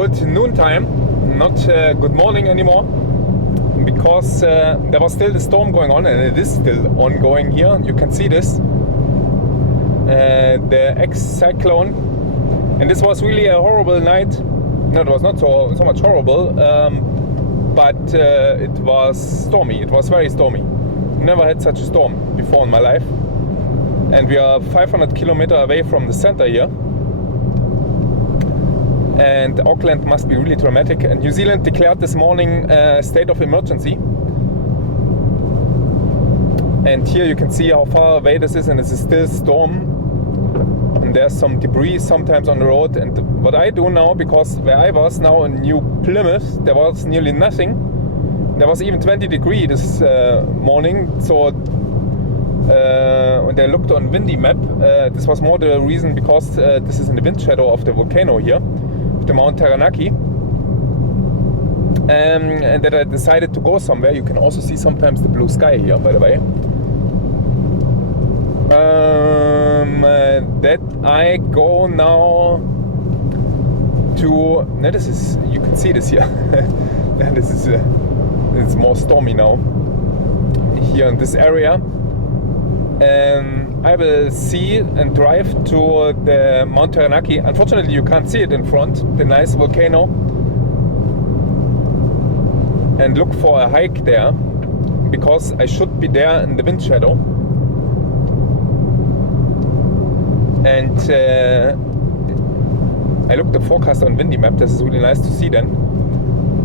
good noontime, not good morning anymore, because there was still the storm going on, and it is still ongoing here. You can see this, the ex-cyclone, and this was really a horrible night. No, it was not so much horrible, but it was stormy. It was very stormy. Never had such a storm before in my life, and we are 500 kilometers away from the center here. And Auckland must be really traumatic. And New Zealand declared this morning state of emergency. And here you can see how far away this is, and it's still storm. And there's some debris sometimes on the road. And what I do now, because where I was now in New Plymouth, there was nearly nothing. There was even 20 degrees this morning. So when I looked on windy map, this was more the reason because this is in the wind shadow of the volcano here. The Mount Taranaki, and that I decided to go somewhere. You can also see sometimes the blue sky here, by the way. That I go now to. Now this is, you can see this here. This is it's more stormy now here in this area. I will see and drive to the Mount Taranaki. Unfortunately, you can't see it in front, the nice volcano, and look for a hike there, because I should be there in the wind shadow. And I looked the forecast on windy map. This is really nice to see then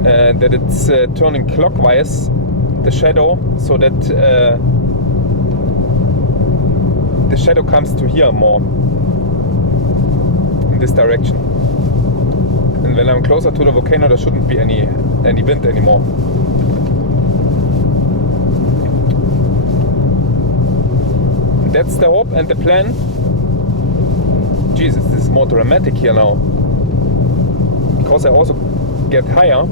that it's turning clockwise, the shadow, so that the shadow comes to here more in this direction. And when I'm closer to the volcano, there shouldn't be any wind anymore. That's the hope and the plan. Jesus, this is more dramatic here now, because I also get higher.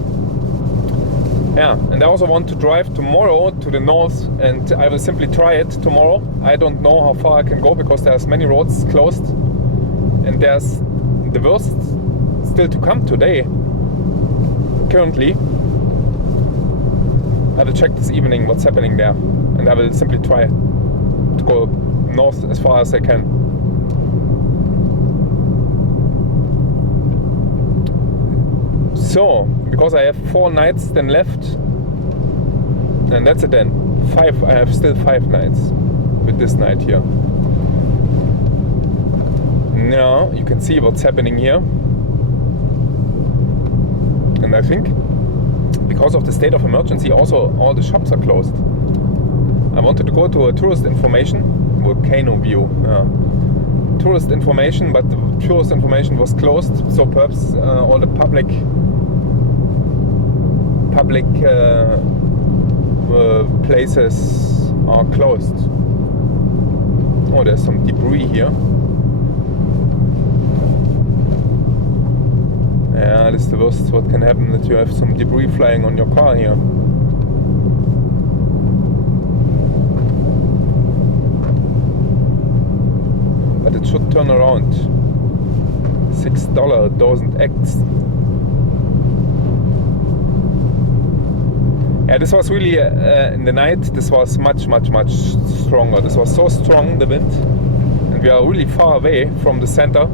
Yeah, and I also want to drive tomorrow to the north, and I will simply try it tomorrow. I don't know how far I can go, because there's many roads closed, and there's the worst still to come today. Currently, I will check this evening what's happening there, and I will simply try to go north as far as I can. So, because I have 4 nights then left, and that's it then. 5, I have still 5 nights with this night here. Now, you can see what's happening here. And I think, because of the state of emergency, also all the shops are closed. I wanted to go to a tourist information, volcano view. Tourist information, but the tourist information was closed, so perhaps all the public places are closed. Oh, there's some debris here. Yeah, this is the worst what can happen, that you have some debris flying on your car here. But it should turn around. $6 doesn't act. Yeah, this was really in the night. This was much stronger. This was so strong, the wind, and we are really far away from the center.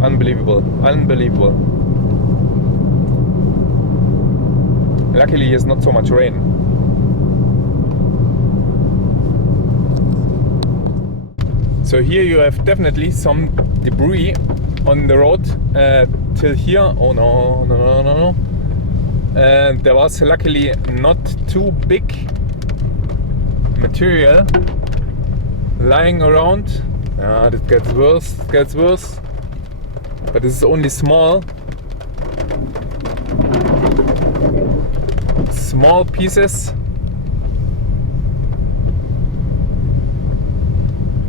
Unbelievable. Luckily, it's not so much rain. So here you have definitely some debris on the road till here. Oh no. There was luckily not too big material lying around. That gets worse. But this is only small pieces.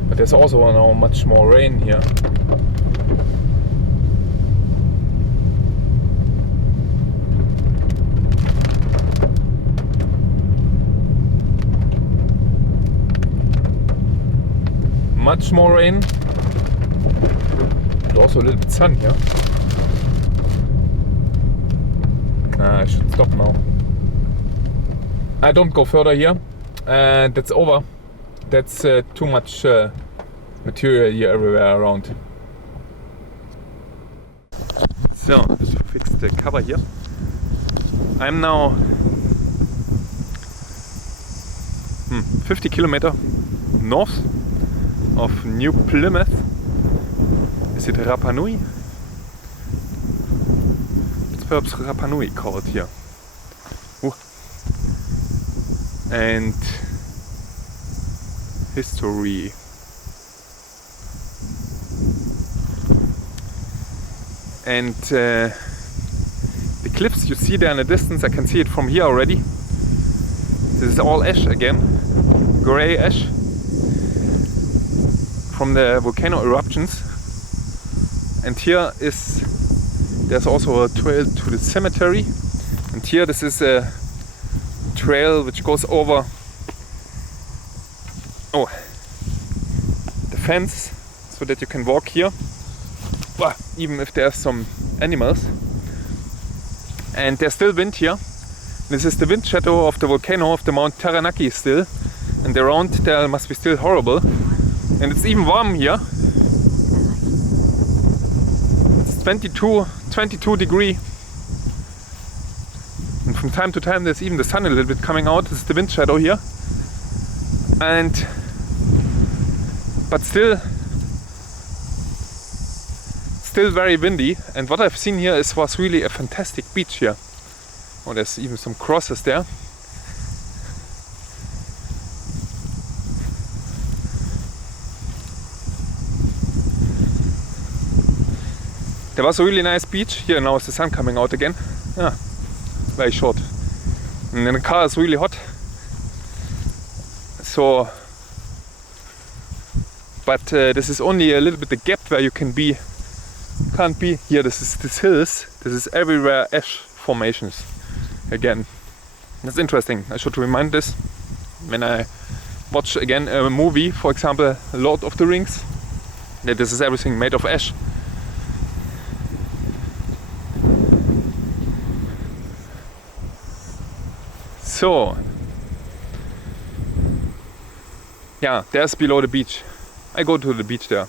But there's also now much more rain here. Much more rain. And also a little bit sun here. I should stop now. I don't go further here. That's over. That's too much material here everywhere around. So, just to fix the cover here. I'm now 50 kilometer north of New Plymouth. Is it Rapa Nui? It's perhaps Rapa Nui called here. Ooh. And history. And the cliffs you see there in the distance, I can see it from here already. This is all ash again, grey ash from the volcano eruptions. And here there's also a trail to the cemetery. And here this is a trail which goes over the fence so that you can walk here. Even if there's some animals. And there's still wind here. This is the wind shadow of the volcano of the Mount Taranaki still. And around there must be still horrible. And it's even warm here. It's 22 degree. And from time to time there's even the sun a little bit coming out. This is the wind shadow here. But still very windy, and what I've seen here was really a fantastic beach here. Oh, there's even some crosses there. There was a really nice beach here. Now is the sun coming out again. Yeah, very short. And then the car is really hot. So, but this is only a little bit the gap where you can't be here. This is hills. This is everywhere ash formations again. That's interesting. I should remind this when I watch again a movie, for example Lord of the Rings, that this is everything made of ash. So yeah, there's below the beach. I go to the beach there.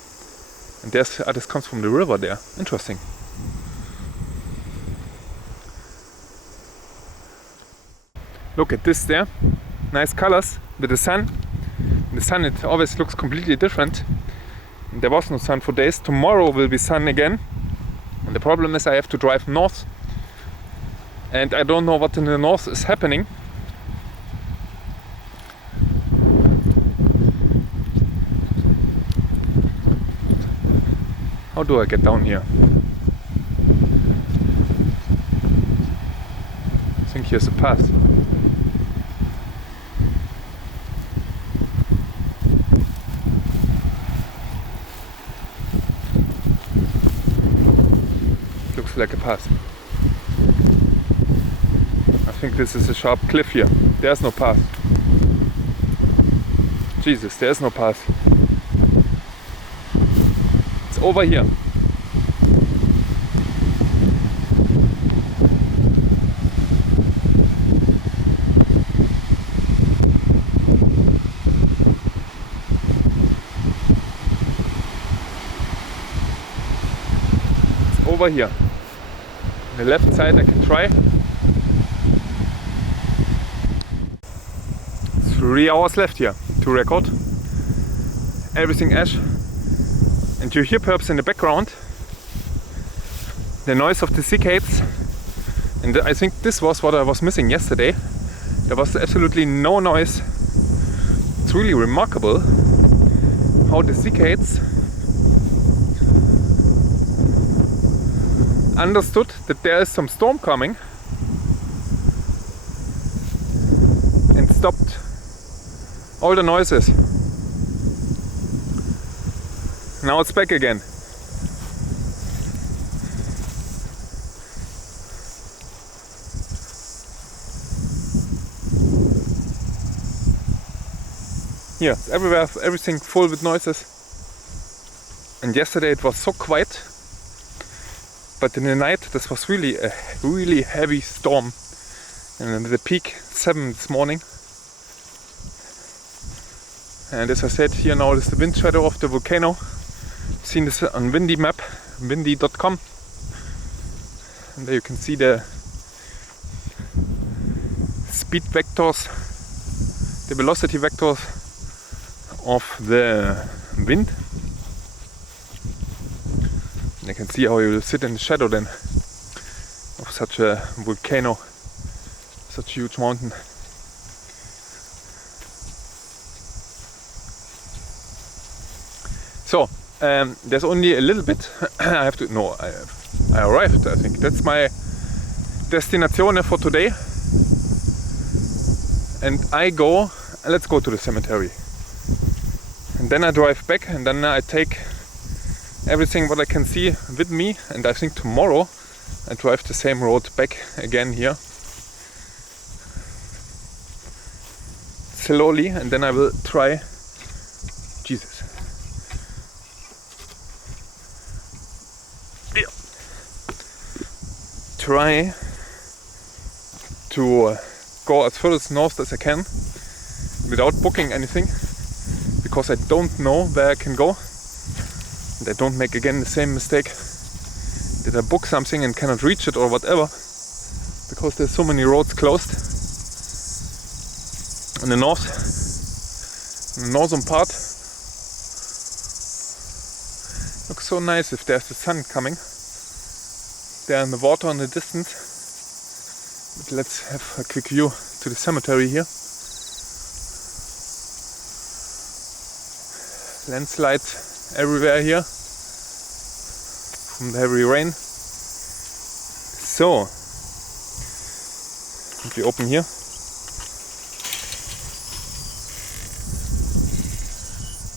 And this comes from the river there. Interesting. Look at this there. Nice colors with the sun. In the sun it always looks completely different. And there was no sun for days. Tomorrow will be sun again. And the problem is I have to drive north. And I don't know what in the north is happening. How do I get down here? I think here's a path. Looks like a path. I think this is a sharp cliff here. There's no path. Jesus, there's no path. Over here. It's over here. On the left side I can try. 3 hours left here to record. Everything ash. And you hear perhaps in the background the noise of the cicadas. And I think this was what I was missing yesterday. There was absolutely no noise. It's really remarkable how the cicadas understood that there is some storm coming and stopped all the noises. Now it's back again. Here, everywhere, everything full with noises. And yesterday it was so quiet but in the night this was really a really heavy storm, and the peak 7 this morning. And as I said, here now is the wind shadow of the volcano. I've seen this on windy map, windy.com, and there you can see the speed vectors, the velocity vectors of the wind. And you can see how you sit in the shadow then of such a volcano, such a huge mountain. So there's only a little bit. I have to. No, I arrived. I think that's my destination for today. And I go. Let's go to the cemetery. And then I drive back, and then I take everything what I can see with me. And I think tomorrow I drive the same road back again here, slowly, and then I will try. Jesus. Try to go as far as north as I can without booking anything, because I don't know where I can go, and I don't make again the same mistake that I book something and cannot reach it or whatever, because there's so many roads closed in the north, in the northern part. Looks so nice if there's the sun coming there in the water in the distance. But let's have a quick view to the cemetery here. Landslides everywhere here from the heavy rain. So, if we open here,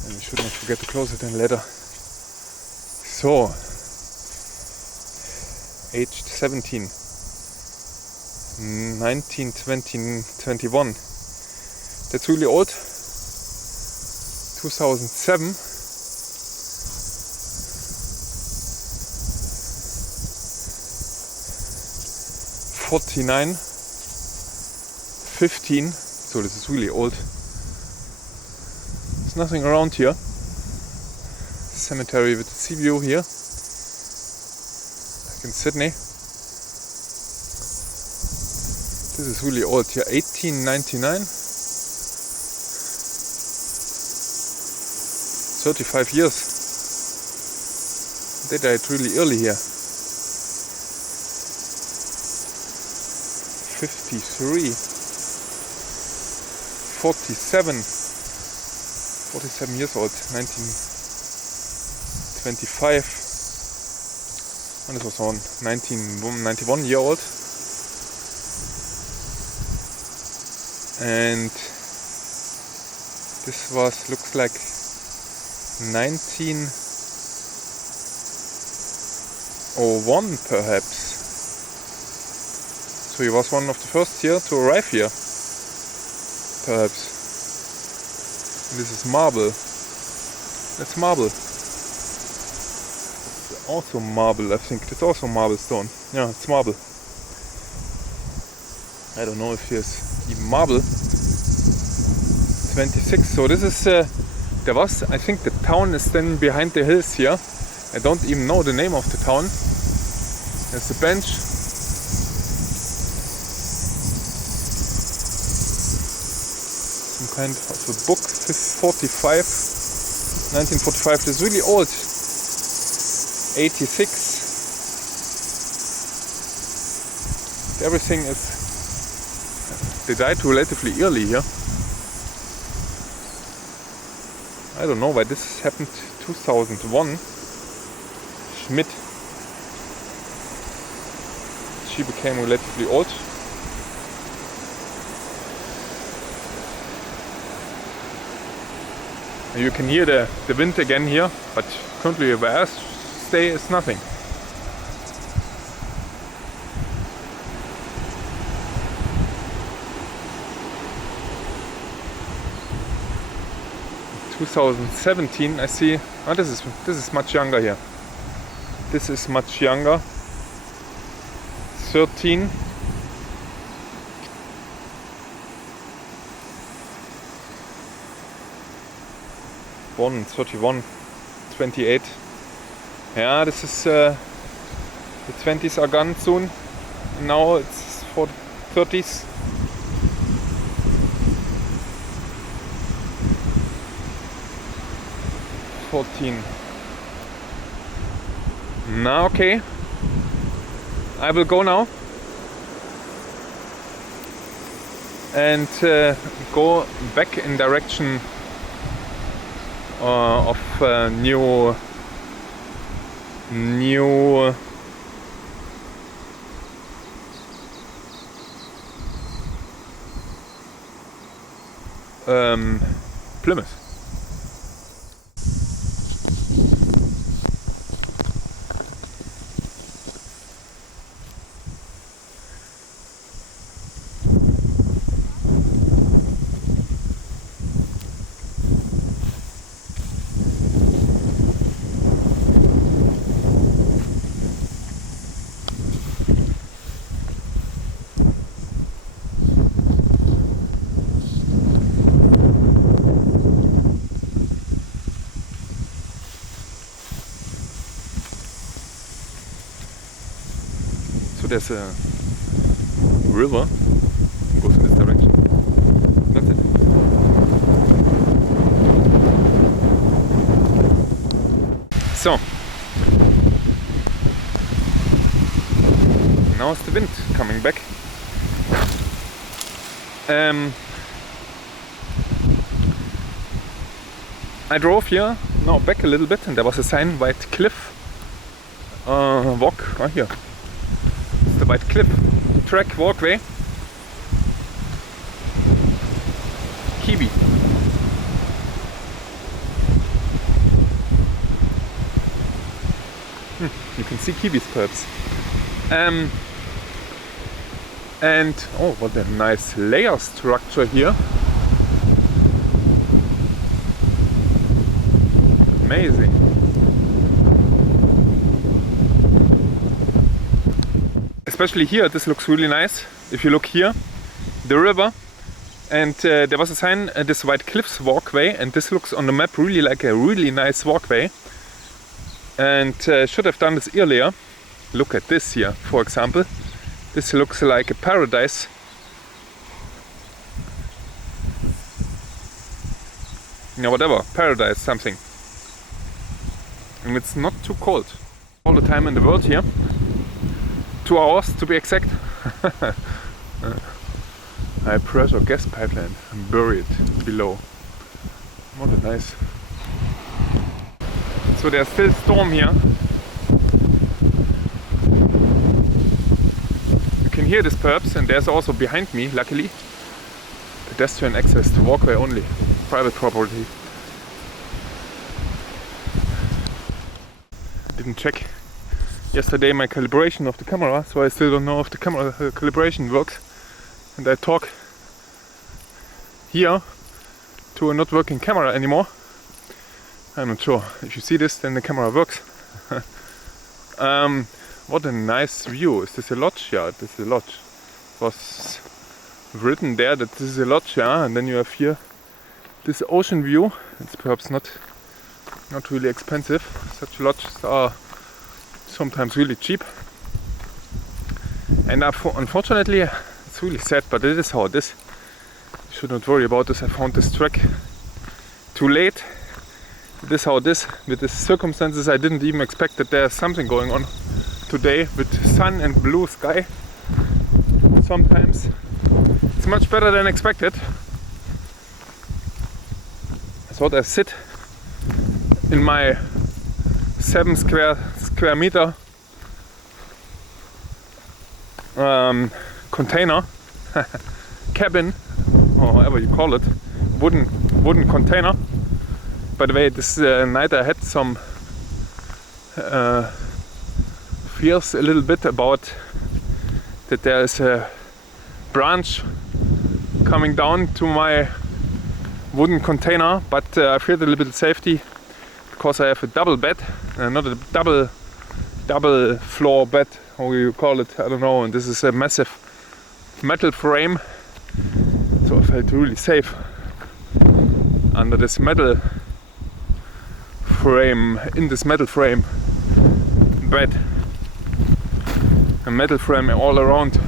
and we should not forget to close it then later. So, aged 17, 19, 20, 21. That's really old. 2007. $49, 15. So this is really old. There's nothing around here. Cemetery with the sea view here. In Sydney. This is really old here, 1899. 35 years. They died really early here. 53. 47 years old, 1925. And this was on 91 year old. And this was, looks like 1901 perhaps. So he was one of the first here to arrive here, perhaps. And this is marble. That's marble. Also marble, I think. It's also marble stone. Yeah, it's marble. I don't know if here's even marble. 26. So this is, there was, I think the town is then behind the hills here. I don't even know the name of the town. There's a bench. Some kind of a book, 1945. This is really old. 86. Everything is. They died relatively early here. I don't know why this happened. 2001. Schmidt. She became relatively old. And you can hear the wind again here, but currently where I stay is nothing. In 2017 I see, this is much younger here. This is much younger. 13. One 31, 28. Yeah, this is the 20s are gone soon. Now it's for 30s. Now, okay, I will go now and go back in direction of new Plymouth. So there's a river, goes in this direction. That's it. So now is the wind coming back. I drove here now back a little bit, and there was a sign, White Cliff walk right here. It's the White Cliff track walkway. Kiwi. You can see kiwis perhaps. And oh, what a nice layer structure here. Amazing. Especially here, this looks really nice. If you look here, the river, and there was a sign, this White Cliffs walkway, and this looks on the map really like a really nice walkway. And should have done this earlier. Look at this here, for example. This looks like a paradise. Yeah, whatever, paradise something. And it's not too cold. All the time in the world here. 2 hours to be exact. High pressure gas pipeline buried below. What a nice. So there's still storm here. You can hear this perhaps, and there's also behind me, luckily, pedestrian access to walkway only, private property. I didn't check yesterday my calibration of the camera, so I still don't know if the camera calibration works. And I talk here to a not working camera anymore. I'm not sure. If you see this, then the camera works. What a nice view. Is this a lodge? Yeah, this is a lodge. It was written there that this is a lodge, yeah, and then you have here this ocean view. It's perhaps not really expensive. Such lodges are sometimes really cheap. And unfortunately, it's really sad, but it is how it is. You should not worry about this. I found this track too late. It is how it is. With the circumstances, I didn't even expect that there's something going on today with sun and blue sky. Sometimes it's much better than expected. I thought I sit in my 7 square meter container cabin, or whatever you call it, wooden container. By the way, this night I had some fears a little bit about that there is a branch coming down to my wooden container, but I feared a little bit of safety because I have a double bed, not a double floor bed how you call it, I don't know. And this is a massive metal frame, so I felt really safe under this metal frame, in this metal frame bed. A metal frame all around.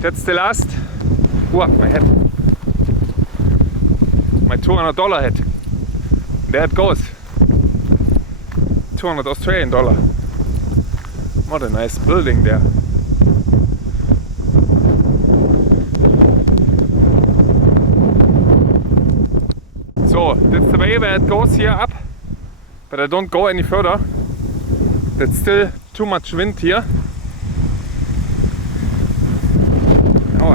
That's the last. Wow, my head. My $200 head. There it goes. 200 Australian dollar. What a nice building there. So, that's the way where it goes here up. But I don't go any further. There's still too much wind here. Oh,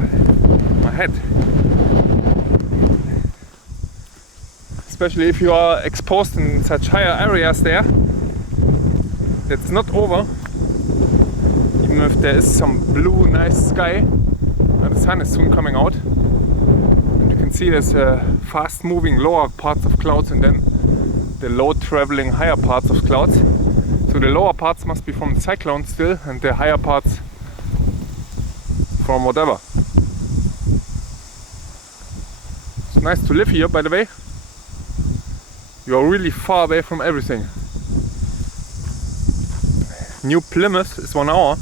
my head. Especially if you are exposed in such higher areas there. It's not over. Even if there is some blue, nice sky. The sun is soon coming out. And you can see there's fast moving lower parts of clouds and then the low traveling higher parts of clouds. So the lower parts must be from the cyclone still, and the higher parts from whatever. It's nice to live here, by the way. You are really far away from everything. New Plymouth is 1 hour.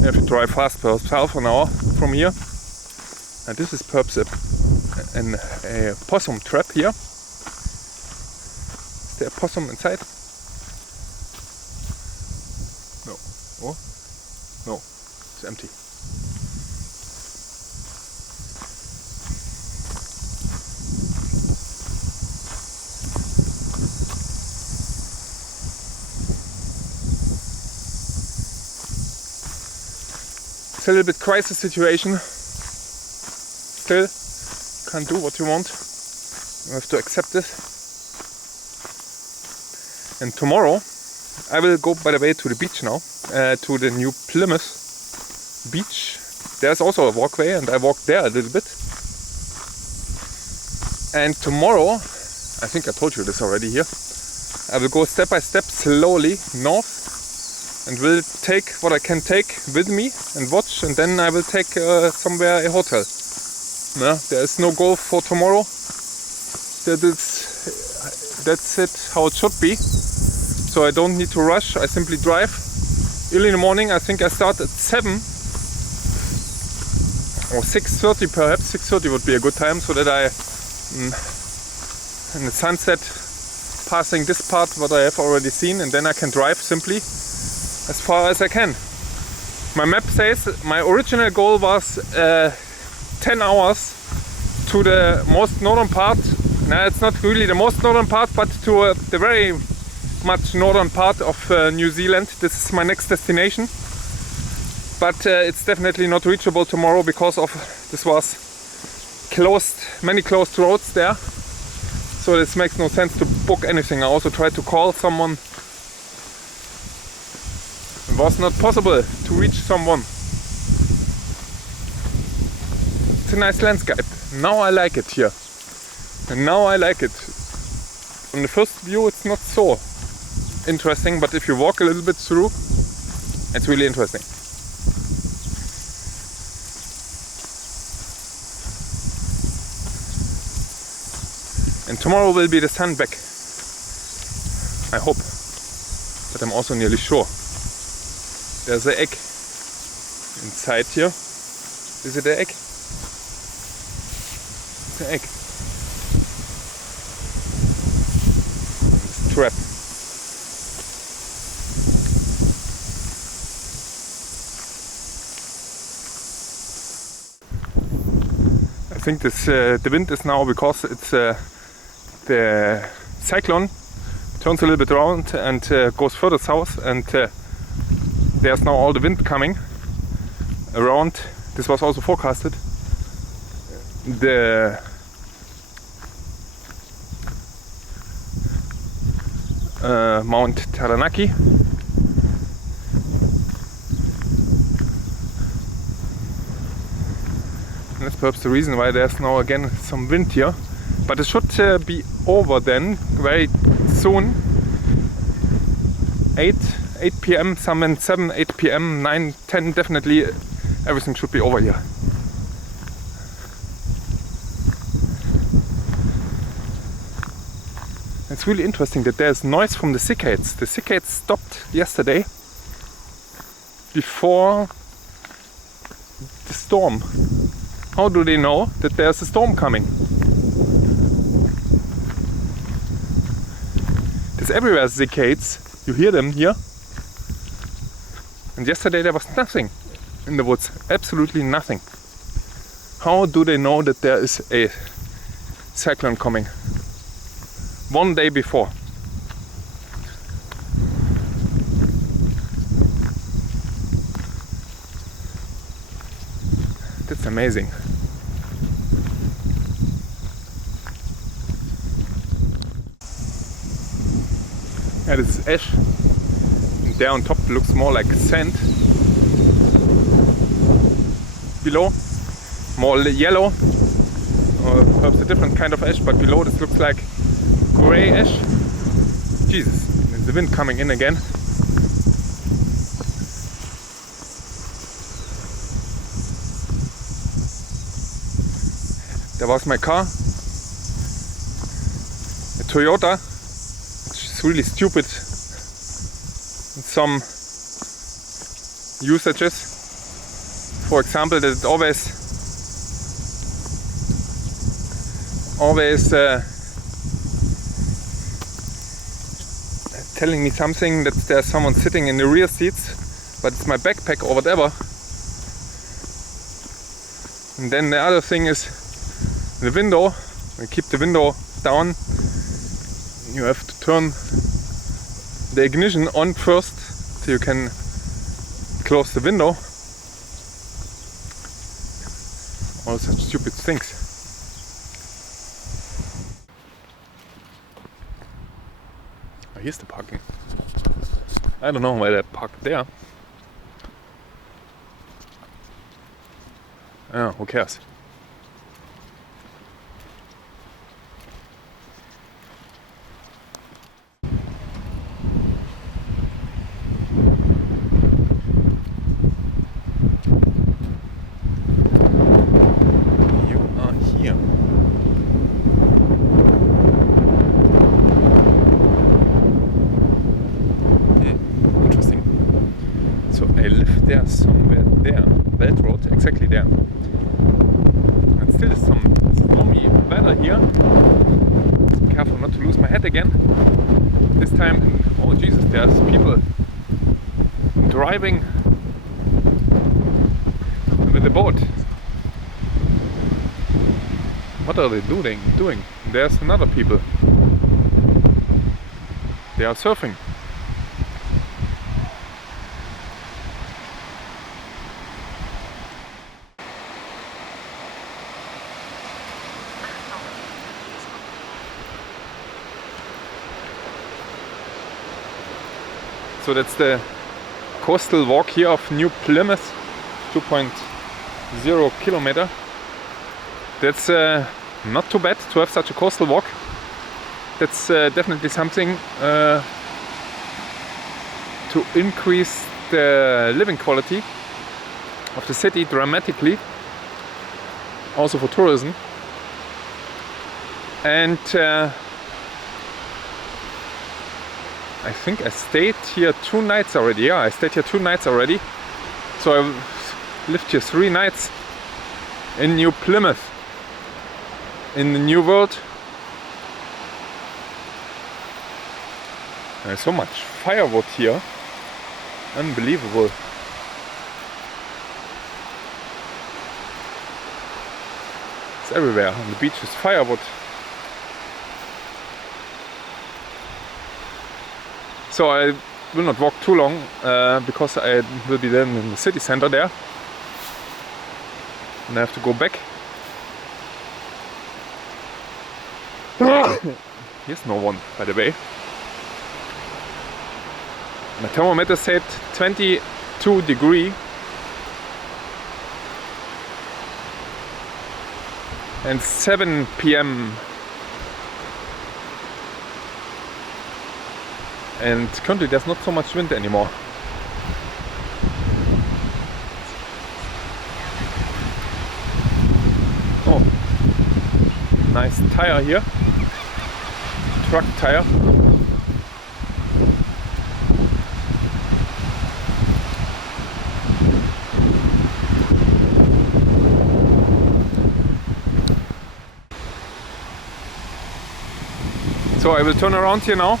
You have to drive fast, perhaps half an hour from here. And this is perhaps a possum trap here. Is there a possum inside? No. Oh? No. It's empty. It's a little bit crisis situation. Still, can't do what you want. You have to accept it. And tomorrow, I will go, by the way, to the beach now, to the new Plymouth beach. There's also a walkway, and I walked there a little bit. And tomorrow, I think I told you this already here, I will go step by step slowly north. And will take what I can take with me and watch, and then I will take somewhere a hotel. No, there is no goal for tomorrow. That's it, how it should be. So I don't need to rush, I simply drive. Early in the morning, I think I start at 7 or 6:30 perhaps. 6:30 would be a good time, so that I, in the sunset, passing this part what I have already seen, and then I can drive simply as far as I can. My map says my original goal was 10 hours to the most northern part. No, it's not really the most northern part, but to the very much northern part of New Zealand. This is my next destination. But it's definitely not reachable tomorrow because of this was closed, many closed roads there. So this makes no sense to book anything. I also tried to call someone. It was not possible to reach someone. It's a nice landscape. Now I like it here. And now I like it. On the first view it's not so interesting, but if you walk a little bit through, it's really interesting. And tomorrow will be the sun back. I hope. But I'm also nearly sure. There's an egg inside here. Is it an egg? It's an egg. This trap. I think this the wind is now because it's the cyclone turns a little bit around and goes further south, and there's now all the wind coming around. This was also forecasted. The Mount Taranaki. And that's perhaps the reason why there's now again some wind here. But it should be over then very soon. 8 p.m, some 7, 8 p.m, 9, 10, definitely everything should be over here. It's really interesting that there's noise from the cicadas. The cicadas stopped yesterday before the storm. How do they know that there's a storm coming? There's everywhere cicadas. You hear them here. And yesterday there was nothing in the woods. Absolutely nothing. How do they know that there is a cyclone coming? One day before. That's amazing. Yeah, this is ash. And there on top looks more like sand. Below, more yellow, or perhaps a different kind of ash, but below this looks like grey ash. Jesus, there's the wind coming in again. There was my car, a Toyota, which is really stupid in some usages. For example, that it always telling me something that there's someone sitting in the rear seats, but it's my backpack or whatever. And then the other thing is the window. We keep the window down. You have to turn the ignition on first so you can close the window. All such stupid things. Oh, here's the parking. I don't know why they parked there. Oh, who cares? There, somewhere there, Belt Road, exactly there. And still some stormy weather here. Careful not to lose my head again. This time, oh Jesus, there's people driving with the boat. What are they doing? There's another people. They are surfing. So that's the coastal walk here of New Plymouth, 2.0 kilometer. That's not too bad to have such a coastal walk. That's definitely something to increase the living quality of the city dramatically, also for tourism. And I think I stayed here 2 nights already. Yeah, I stayed here 2 nights already. So I lived here 3 nights in New Plymouth, in the New World. There's so much firewood here. Unbelievable. It's everywhere. On the beach is firewood. So I will not walk too long because I will be then in the city center there. And I have to go back. Here's no one, by the way. My thermometer said 22 degrees. And 7 p.m. and currently there's not so much wind anymore. Oh, nice tire here, truck tire. So I will turn around here now.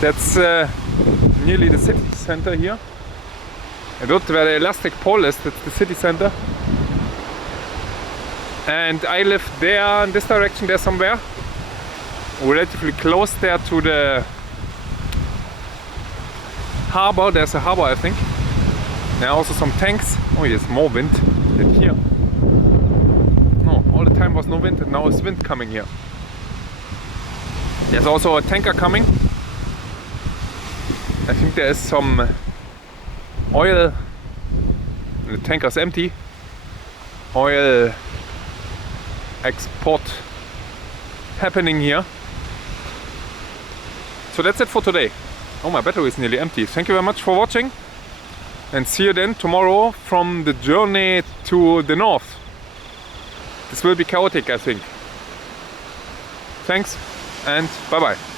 That's nearly the city center here. And dort where the elastic pole is, that's the city center. And I live there in this direction, there somewhere. Relatively close there to the harbor. There's a harbor, I think. There are also some tanks. Oh yes, more wind than here. No, all the time was no wind and now is wind coming here. There's also a tanker coming. I think there is some oil. The tanker's empty. Oil export happening here. So that's it for today. Oh, my battery is nearly empty. Thank you very much for watching. And see you then tomorrow from the journey to the north. This will be chaotic, I think. Thanks and bye bye.